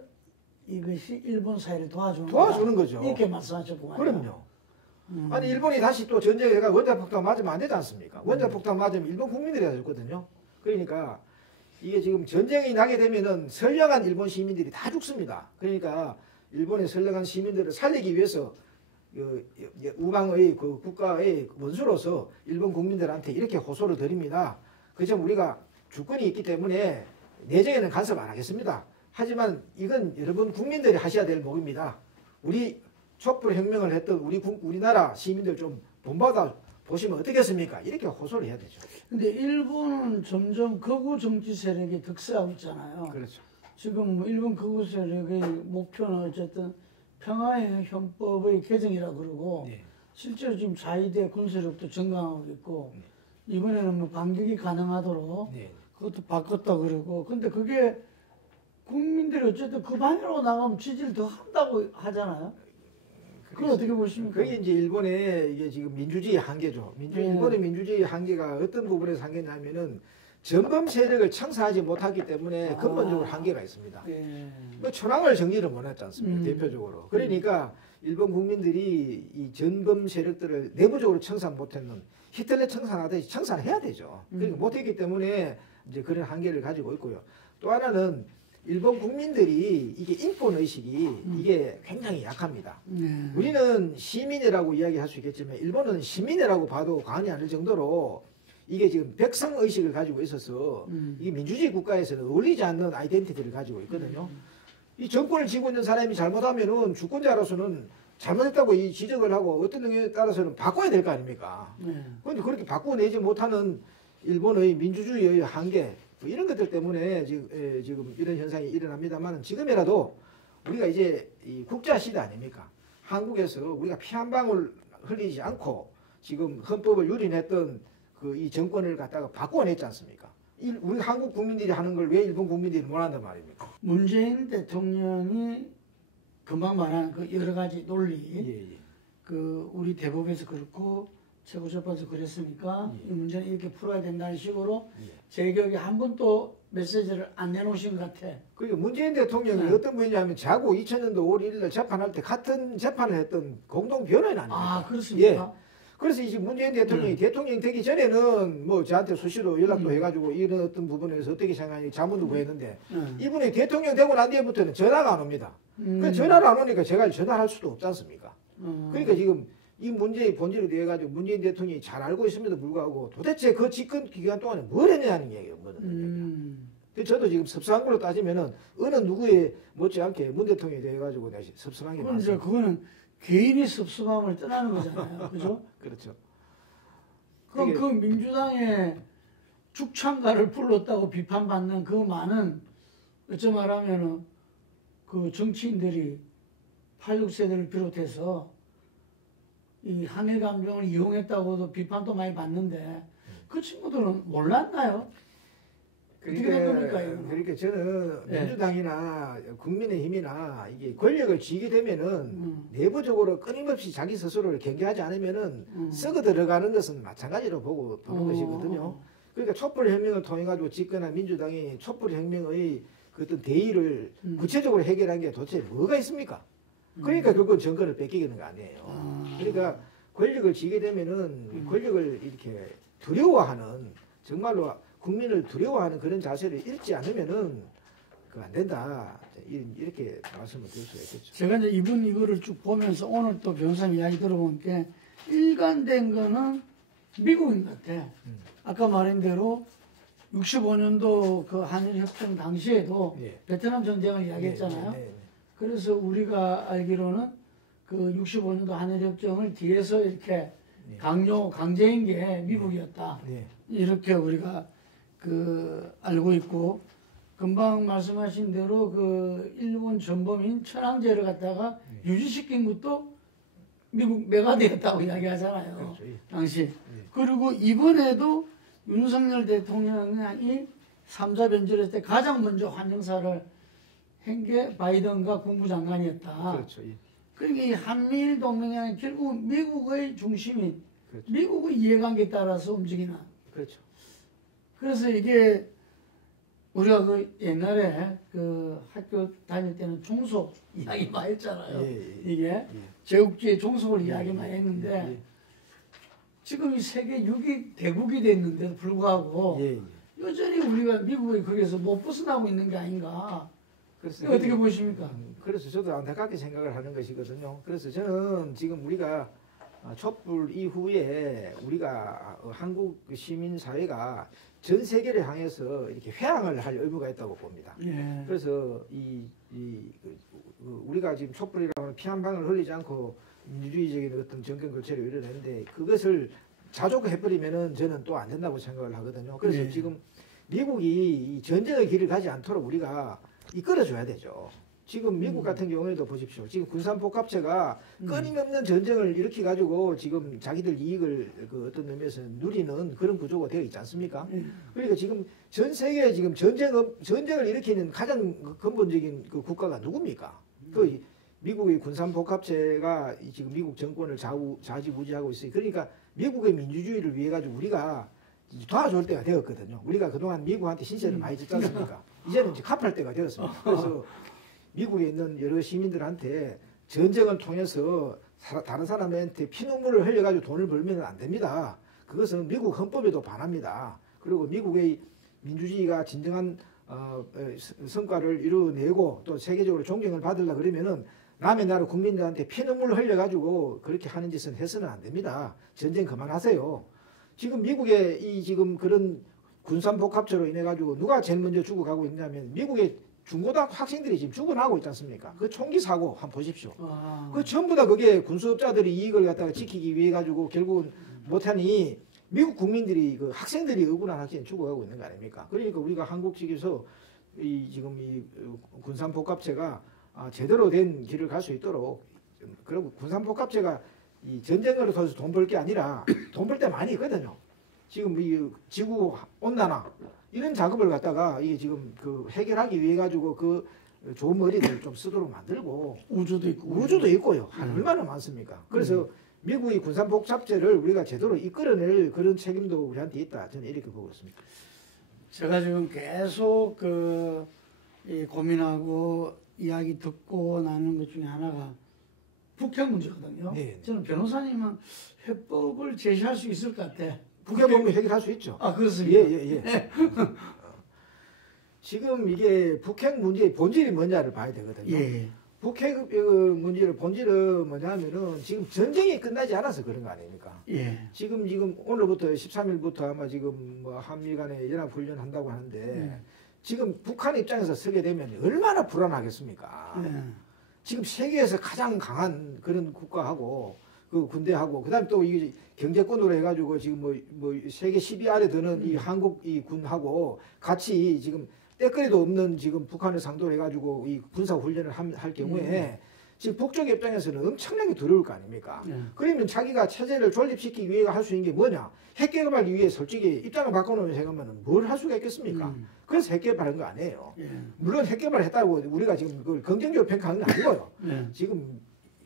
이것이 일본 사회를 도와주는 거죠. 이렇게 말씀하셨구만요. 그럼요. 아니 일본이 다시 또 전쟁에가 원자폭탄 맞으면 안 되지 않습니까? 원자폭탄 맞으면 일본 국민들이 해줬거든요. 그러니까 이게 지금 전쟁이 나게 되면은 선량한 일본 시민들이 다 죽습니다. 그러니까 일본의 선량한 시민들을 살리기 위해서 우방의 그 국가의 원수로서 일본 국민들한테 이렇게 호소를 드립니다. 그점 우리가 주권이 있기 때문에 내정에는 간섭 안 하겠습니다. 하지만 이건 여러분 국민들이 하셔야 될 목입니다. 우리 촛불혁명을 했던 우리나라 시민들 좀 본받아 보시면 어떻겠습니까? 이렇게 호소를 해야 되죠. 근데 일본은 점점 극우 정치 세력이 득세하고 있잖아요. 그렇죠. 지금 뭐 일본 극우 세력의 목표는 어쨌든 평화의 헌법의 개정이라 그러고 네. 실제로 지금 자위대 군사력도 증강하고 있고 이번에는 뭐 반격이 가능하도록 네. 그것도 바꿨다 그러고 근데 그게 국민들이 어쨌든 그 방향으로 나가면 지지를 더 한다고 하잖아요. 그걸 어떻게 보십니까? 그게 이제 일본의 이게 지금 민주주의 한계죠. 일본의 민주주의 한계가 어떤 부분에서 한계냐면은 전범 세력을 청산하지 못하기 때문에 근본적으로 한계가 있습니다. 뭐 천황을 정리를 못했지 않습니까? 대표적으로. 그러니까 일본 국민들이 이 전범 세력들을 내부적으로 청산 못했는 히틀러 청산하듯이 청산해야 되죠. 그러니까 못했기 때문에 이제 그런 한계를 가지고 있고요. 또 하나는 일본 국민들이 이게 인권의식이 이게 굉장히 약합니다. 우리는 시민이라고 이야기할 수 있겠지만 일본은 시민이라고 봐도 과언이 아닐 정도로 이게 지금 백성의식을 가지고 있어서 이게 민주주의 국가에서는 어울리지 않는 아이덴티티를 가지고 있거든요. 이 정권을 쥐고 있는 사람이 잘못하면은 주권자로서는 잘못했다고 이 지적을 하고 어떤 능력에 따라서는 바꿔야 될 거 아닙니까? 그런데 그렇게 바꿔내지 못하는 일본의 민주주의의 한계 뭐 이런 것들 때문에 지금 이런 현상이 일어납니다만 지금이라도 우리가 이제 이 국자 시대 아닙니까? 한국에서 우리가 피 한 방울 흘리지 않고 지금 헌법을 유린했던 그 이 정권을 갖다가 바꿔냈지 않습니까? 우리 한국 국민들이 하는 걸 왜 일본 국민들이 못한단 말입니까? 문재인 대통령이 금방 말한 그 여러 가지 논리, 그 우리 대법에서 그렇고 최고재판소 그랬으니까 이 문제는 이렇게 풀어야 된다는 식으로 제 기억에 한 번도 메시지를 안 내놓으신 것 같아. 그리고 문재인 대통령이 어떤 분이냐면 자고 2000년도 5월 1일 재판할 때 같은 재판을 했던 공동 변호인 아닙니까? 아, 그렇습니까? 예. 그래서 이제 문재인 대통령이 대통령이 되기 전에는 뭐 저한테 수시로 연락도 해가지고 이런 어떤 부분에서 어떻게 생각하니 자문도 구했는데 이분이 대통령 되고 난 뒤부터는 전화가 안 옵니다. 그 전화를 안 오니까 제가 전화할 수도 없지 않습니까? 그러니까 지금 이 문제의 본질에 대해 가지고 문재인 대통령이 잘 알고 있음에도 불구하고 도대체 그 집권 기간 동안에 뭘 했냐는 얘기거든요. 저도 지금 섭섭한 걸로 따지면은 어느 누구에 못지않게 문 대통령에 대해 가지고 내가 섭섭한 게 많습니다. 그거는 개인의 섭섭함을 떠나는 거잖아요. 그죠? 그렇죠. 그럼 그 민주당의 죽창가를 불렀다고 비판받는 그 많은 어쩌 말하면은 그 정치인들이 86세대를 비롯해서 이 항일 감정을 이용했다고도 비판도 많이 받는데 그 친구들은 몰랐나요? 어떻게 된 겁니까, 이거는? 그러니까 저는 네. 민주당이나 국민의힘이나 이게 권력을 쥐게 되면은 내부적으로 끊임없이 자기 스스로를 경계하지 않으면은 썩어 들어가는 것은 마찬가지로 보고 보는 것이거든요. 그러니까 촛불혁명을 통해 가지고 집권한 민주당이 촛불혁명의 그 어떤 대의를 구체적으로 해결한 게 도대체 뭐가 있습니까? 그러니까 결국은 정권을 뺏기는 거 아니에요. 그러니까 권력을 쥐게 되면은 권력을 이렇게 두려워하는 정말로 국민을 두려워하는 그런 자세를 잃지 않으면은 그 안 된다. 이렇게 말씀을 드릴 수가 있겠죠. 제가 이제 이분 이거를 쭉 보면서 오늘 또 변호사님 이야기 들어본 게 일관된 거는 미국인 것 같아. 아까 말한 대로 65년도 그 한일협정 당시에도 예. 베트남 전쟁을 이야기했잖아요. 네. 그래서 우리가 알기로는 그 65년도 한일협정을 뒤에서 이렇게 강제한 게 미국이었다. 네. 이렇게 우리가 그 알고 있고, 금방 말씀하신 대로 그 일본 전범인 천황제를 갖다가 유지시킨 것도 미국 매가되었다고 이야기하잖아요. 그렇죠. 예. 당시. 그리고 이번에도 윤석열 대통령이 3자 변절했을 때 가장 먼저 환영사를 한 게 바이든과 국무장관이었다. 그렇죠. 예. 그러니까 이 한미일 동맹은 결국 미국의 중심인, 그렇죠. 미국의 이해관계에 따라서 움직이는. 그렇죠. 그래서 이게 우리가 그 옛날에 그 학교 다닐 때는 종속 이야기 많이 했잖아요. 이게 제국주의 종속을 이야기 많이 했는데 지금 이 세계 6위 대국이 됐는데도 불구하고 여전히 우리가 미국이 거기서 못 벗어나고 있는 게 아닌가. 그래서 이거 어떻게 보십니까? 그래서 저도 안타깝게 생각을 하는 것이거든요. 그래서 저는 지금 우리가 촛불 이후에 우리가 한국 시민 사회가 전 세계를 향해서 이렇게 회항을 할 의무가 있다고 봅니다. 예. 그래서 우리가 지금 촛불이라고 하는 피 한 방울 흘리지 않고 민주주의적인 어떤 정권 교체를 이뤄냈는데 그것을 자족해버리면은 저는 또 안 된다고 생각을 하거든요. 그래서 예. 지금 미국이 이 전쟁의 길을 가지 않도록 우리가 이끌어줘야 되죠. 지금 미국 같은 경우에도 보십시오. 지금 군산복합체가 끊임없는 전쟁을 일으켜 가지고 지금 자기들 이익을 그 어떤 의미에서 누리는 그런 구조가 되어 있지 않습니까? 그러니까 지금 전 세계에 지금 전쟁을 일으키는 가장 근본적인 그 국가가 누굽니까? 그 미국의 군산복합체가 지금 미국 정권을 좌지우지하고 있어요. 그러니까 미국의 민주주의를 위해 가지고 우리가 도와줄 때가 되었거든요. 우리가 그동안 미국한테 신세를 많이 졌지 않습니까? 이제는 이제 갚을 때가 되었습니다. 그래서 미국에 있는 여러 시민들한테 전쟁을 통해서 다른 사람한테 피눈물을 흘려가지고 돈을 벌면 안 됩니다. 그것은 미국 헌법에도 반합니다. 그리고 미국의 민주주의가 진정한 성과를 이루어내고 또 세계적으로 존경을 받으려 그러면은 남의 나라 국민들한테 피눈물을 흘려가지고 그렇게 하는 짓은 해서는 안 됩니다. 전쟁 그만하세요. 지금 미국의 이 지금 그런 군산복합체로 인해 가지고 누가 제일 먼저 죽어가고 있냐면 미국의 중고등학교 학생들이 지금 죽어나고 있지 않습니까? 그 총기 사고 한번 보십시오. 그 전부 다 그게 군수업자들이 이익을 갖다가 지키기 위해 가지고 결국은 못하니 미국 국민들이 그 학생들이 억울한 학생이 죽어가고 있는 거 아닙니까? 그러니까 우리가 한국 측에서 지금 이 군산복합체가 제대로 된 길을 갈 수 있도록 그리고 군산복합체가 이 전쟁으로 통해서 돈 벌 게 아니라 돈 벌 때 많이 있거든요. 지금 이 지구 온난화 이런 작업을 갖다가 이게 지금 그 해결하기 위해 가지고 그 좋은 머리들 좀 쓰도록 만들고 우주도 있고요. 얼마나 많습니까? 그래서 미국의 군산복합체를 우리가 제대로 이끌어낼 그런 책임도 우리한테 있다. 저는 이렇게 보고 있습니다. 제가 지금 계속 이 고민하고 이야기 듣고 나눈 것 중에 하나가 북핵 문제거든요. 네. 저는 변호사님은 해법을 제시할 수 있을 것 같아. 북핵 보면 해결할 수 있죠. 그렇습니까? 예. 지금 이게 북핵 문제의 본질이 뭐냐를 봐야 되거든요. 예. 북핵 문제의 본질은 뭐냐면은 지금 전쟁이 끝나지 않아서 그런 거 아닙니까? 예. 지금 오늘부터 13일부터 아마 지금 뭐 한미 간에 연합훈련 한다고 하는데 지금 북한 입장에서 서게 되면 얼마나 불안하겠습니까? 지금 세계에서 가장 강한 그런 국가하고 그 군대하고 그다음에 또 이 경제권으로 해가지고 지금 뭐 세계 10위 안에 드는 이 한국 이 군하고 같이 지금 때거리도 없는 지금 북한을 상대로 해가지고 이 군사 훈련을 할 경우에 지금 북쪽 입장에서는 엄청나게 두려울 거 아닙니까? 그러면 자기가 체제를 존립시키기 위해 할 수 있는 게 뭐냐? 핵 개발을 위해 솔직히 입장을 바꿔놓으면 생각하면 뭘 할 수가 있겠습니까? 그래서 핵 개발한 거 아니에요. 물론 핵 개발을 했다고 우리가 지금 그걸 긍정적으로 평가하는 건 아니고요. 지금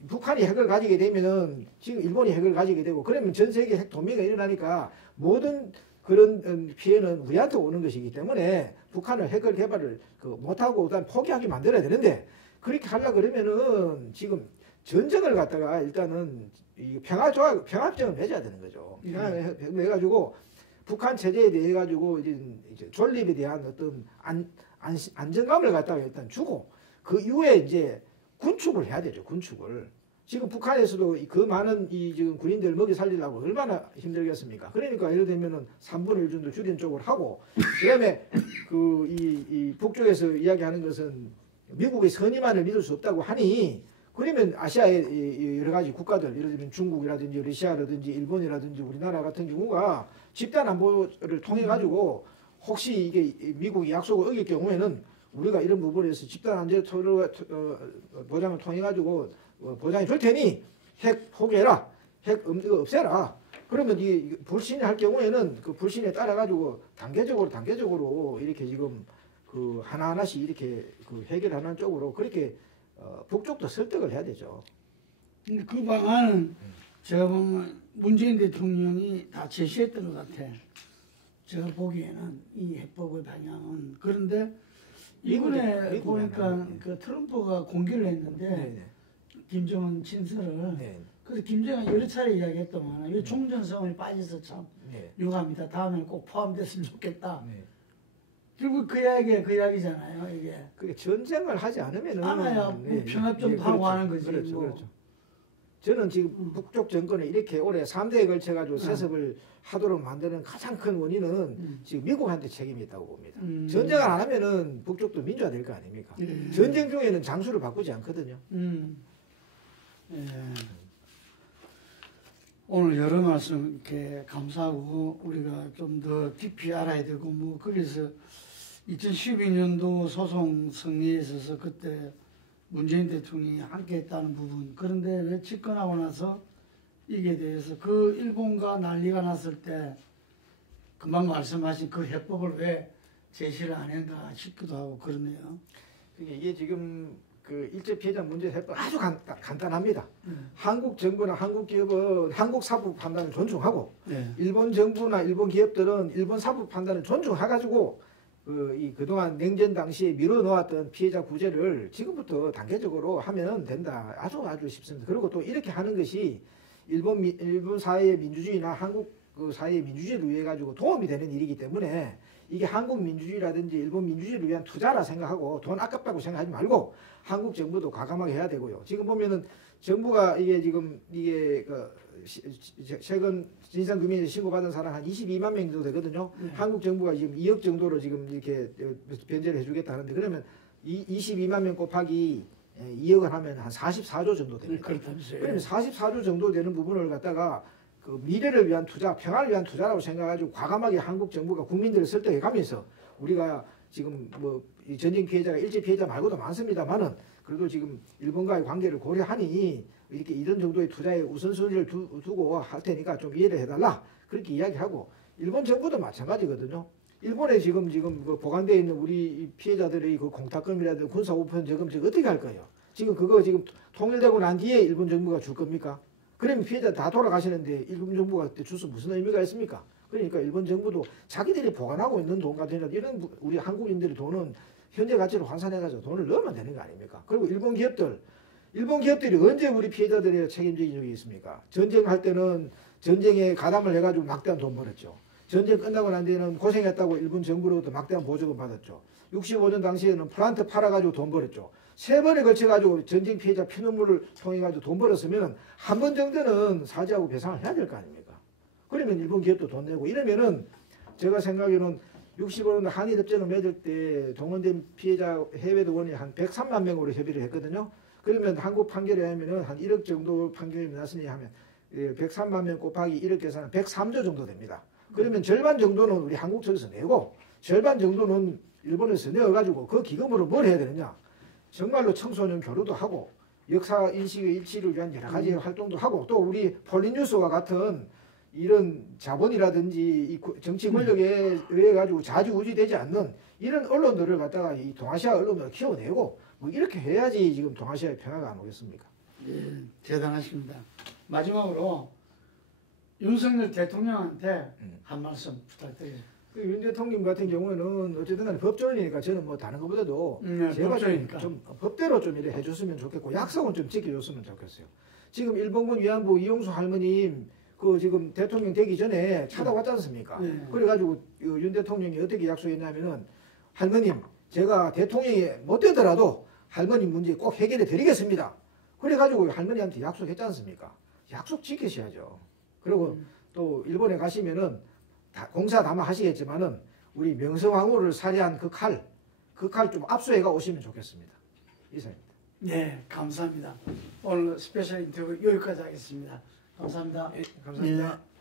북한이 핵을 가지게 되면은 지금 일본이 핵을 가지게 되고 그러면 전 세계 핵 동맹이 일어나니까 모든 그런 피해는 우리한테 오는 것이기 때문에 북한은 핵을 개발을 못하고 일단 포기하게 만들어야 되는데 그렇게 하려고 그러면은 지금 전쟁을 갖다가 일단은 이 평화협정을 맺어야 되는 거죠. 맺어가지고 북한 체제에 대해 가지고 이제 존립에 대한 어떤 안정감을 갖다가 일단 주고 그 이후에 이제 군축을 해야 되죠. 군축을. 지금 북한에서도 그 많은 이 지금 군인들 먹이 살리려고 얼마나 힘들겠습니까? 그러니까 예를 들면은 3분의 1 정도 줄인 쪽을 하고 그다음에 그 이 북쪽에서 이야기하는 것은 미국의 선의만을 믿을 수 없다고 하니 그러면 아시아의 여러 가지 국가들 예를 들면 중국이라든지 러시아라든지 일본이라든지 우리나라 같은 경우가 집단 안보를 통해 가지고 혹시 이게 미국이 약속을 어길 경우에는 우리가 이런 부분에서 집단 안전 보장을 통해 가지고 보장해 줄 테니 핵 포기해라, 핵 없애라. 그러면 이 불신이 할 경우에는 그 불신에 따라 가지고 단계적으로 이렇게 지금 그 하나하나씩 이렇게 그 해결하는 쪽으로 그렇게 북쪽도 설득을 해야 되죠. 근데 그 방안은 제가 보면 문재인 대통령이 다 제시했던 것 같아. 제가 보기에는 이 해법의 방향은 그런데 이번에 보니까 그 트럼프가 공개를 했는데 네네. 김정은 친서를 그래서 김정은 여러 차례 이야기했더만 이 총전성을 빠져서 참 유감이다. 다음에는 꼭 포함됐으면 좋겠다. 결국 그 이야기잖아요. 이게. 그게 전쟁을 하지 않으면은 알아야 뭐 평화점도 하고 그렇죠. 하는 거지. 그렇죠. 뭐. 그렇죠. 저는 지금 북쪽 정권을 이렇게 오래 3대에 걸쳐가지고 세습을 하도록 만드는 가장 큰 원인은 지금 미국한테 책임이 있다고 봅니다. 전쟁을 안 하면은 북쪽도 민주화될 거 아닙니까? 전쟁 중에는 장수를 바꾸지 않거든요. 예. 오늘 여러 말씀 이렇게 감사하고 우리가 좀 더 깊이 알아야 되고 뭐 거기서 2012년도 소송 승리에 있어서 그때 문재인 대통령이 함께 했다는 부분 그런데 왜 집권하고 나서 이게 대해서 그 일본과 난리가 났을 때 금방 말씀하신 그 해법을 왜 제시를 안 했나 싶기도 하고 그러네요. 이게 지금 그 일제 피해자 문제 해법 아주 간단합니다. 한국 정부나 한국 기업은 한국 사법 판단을 존중하고 일본 정부나 일본 기업들은 일본 사법 판단을 존중해가지고 그동안 냉전 당시에 미뤄놓았던 피해자 구제를 지금부터 단계적으로 하면 된다. 아주 쉽습니다. 그리고 또 이렇게 하는 것이 일본 사회의 민주주의나 한국 그 사회의 민주주의를 위해 가지고 도움이 되는 일이기 때문에 이게 한국 민주주의라든지 일본 민주주의를 위한 투자라 생각하고 돈 아깝다고 생각하지 말고 한국 정부도 과감하게 해야 되고요. 지금 보면은 정부가 이게 지금 이게 최근 진상규명에서 신고받은 사람 한 22만 명 정도 되거든요. 한국 정부가 지금 2억 정도로 지금 이렇게 변제를 해주겠다는데 그러면 22만 명 곱하기 2억을 하면 한 44조 정도 됩니다. 그러면 44조 정도 되는 부분을 갖다가 그 미래를 위한 투자, 평화를 위한 투자라고 생각해가지고 과감하게 한국 정부가 국민들을 설득해가면서 우리가 지금 뭐 전쟁 피해자가 일제 피해자 말고도 많습니다만은 그래도 지금 일본과의 관계를 고려하니 이렇게 이런 정도의 투자에 우선순위를 두고 할 테니까 좀 이해를 해달라 그렇게 이야기하고 일본 정부도 마찬가지거든요. 일본에 지금 그 보관되어 있는 우리 피해자들의 그 공탁금이라든지 군사우편 저금 어떻게 할 거예요? 지금 그거 지금 통일되고 난 뒤에 일본 정부가 줄 겁니까? 그러면 피해자 다 돌아가시는데 일본 정부가 그때 주서 무슨 의미가 있습니까? 그러니까 일본 정부도 자기들이 보관하고 있는 돈 같은 이런 우리 한국인들의 돈은 현재 가치로 환산해가지고 돈을 넣으면 되는 거 아닙니까? 그리고 일본 기업들이 언제 우리 피해자들의 책임적인 적이 있습니까? 전쟁할 때는 전쟁에 가담을 해가지고 막대한 돈 벌었죠. 전쟁 끝나고 난 뒤에는 고생했다고 일본 정부로부터 막대한 보조금 받았죠. 65년 당시에는 플란트 팔아가지고 돈 벌었죠. 3번에 걸쳐가지고 전쟁 피해자 피눈물을 통해가지고 돈 벌었으면 한 번 정도는 사죄하고 배상을 해야 될 거 아닙니까? 그러면 일본 기업도 돈 내고 이러면은 제가 생각에는 65년 한일협정을 맺을 때 동원된 피해자 해외 동원이 한 103만 명으로 협의를 했거든요. 그러면 한국 판결에 하면은 한 1억 정도 판결이 났으니 하면 103만 명 곱하기 1억 계산은 103조 정도 됩니다. 그러면 절반 정도는 우리 한국 측에서 내고 절반 정도는 일본에서 내어가지고 그 기금으로 뭘 해야 되느냐. 정말로 청소년 교류도 하고 역사 인식의 일치를 위한 여러 가지 활동도 하고 또 우리 폴리뉴스와 같은 이런 자본이라든지 이 정치 권력에 의해 가지고 좌지우지되지 않는 이런 언론들을 갖다가 이 동아시아 언론들을 키워내고 뭐 이렇게 해야지 지금 동아시아의 평화가 안 오겠습니까? 예, 대단하십니다. 마지막으로 윤석열 대통령한테 한 말씀 부탁드립니다. 윤 대통령 같은 경우에는 어쨌든 간에 법조인이니까 저는 뭐 다른 것보다도 제가 법조이니까. 좀 법대로 좀 이래 해줬으면 좋겠고 약속은 좀 지켜줬으면 좋겠어요. 지금 일본군 위안부 이용수 할머님 그 지금 대통령 되기 전에 찾아왔지 않습니까? 네. 그래가지고 윤 대통령이 어떻게 약속했냐면은 할머님 제가 대통령이 못 되더라도 할머님 문제 꼭 해결해 드리겠습니다. 그래가지고 할머니한테 약속했지 않습니까? 약속 지키셔야죠. 그리고 또 일본에 가시면은 공사 담아 하시겠지만은 우리 명성황후를 살해한 그 칼 좀 압수해가 오시면 좋겠습니다. 이상입니다. 네, 감사합니다. 오늘 스페셜 인터뷰 여기까지 하겠습니다. 감사합니다. 감사합니다. 예.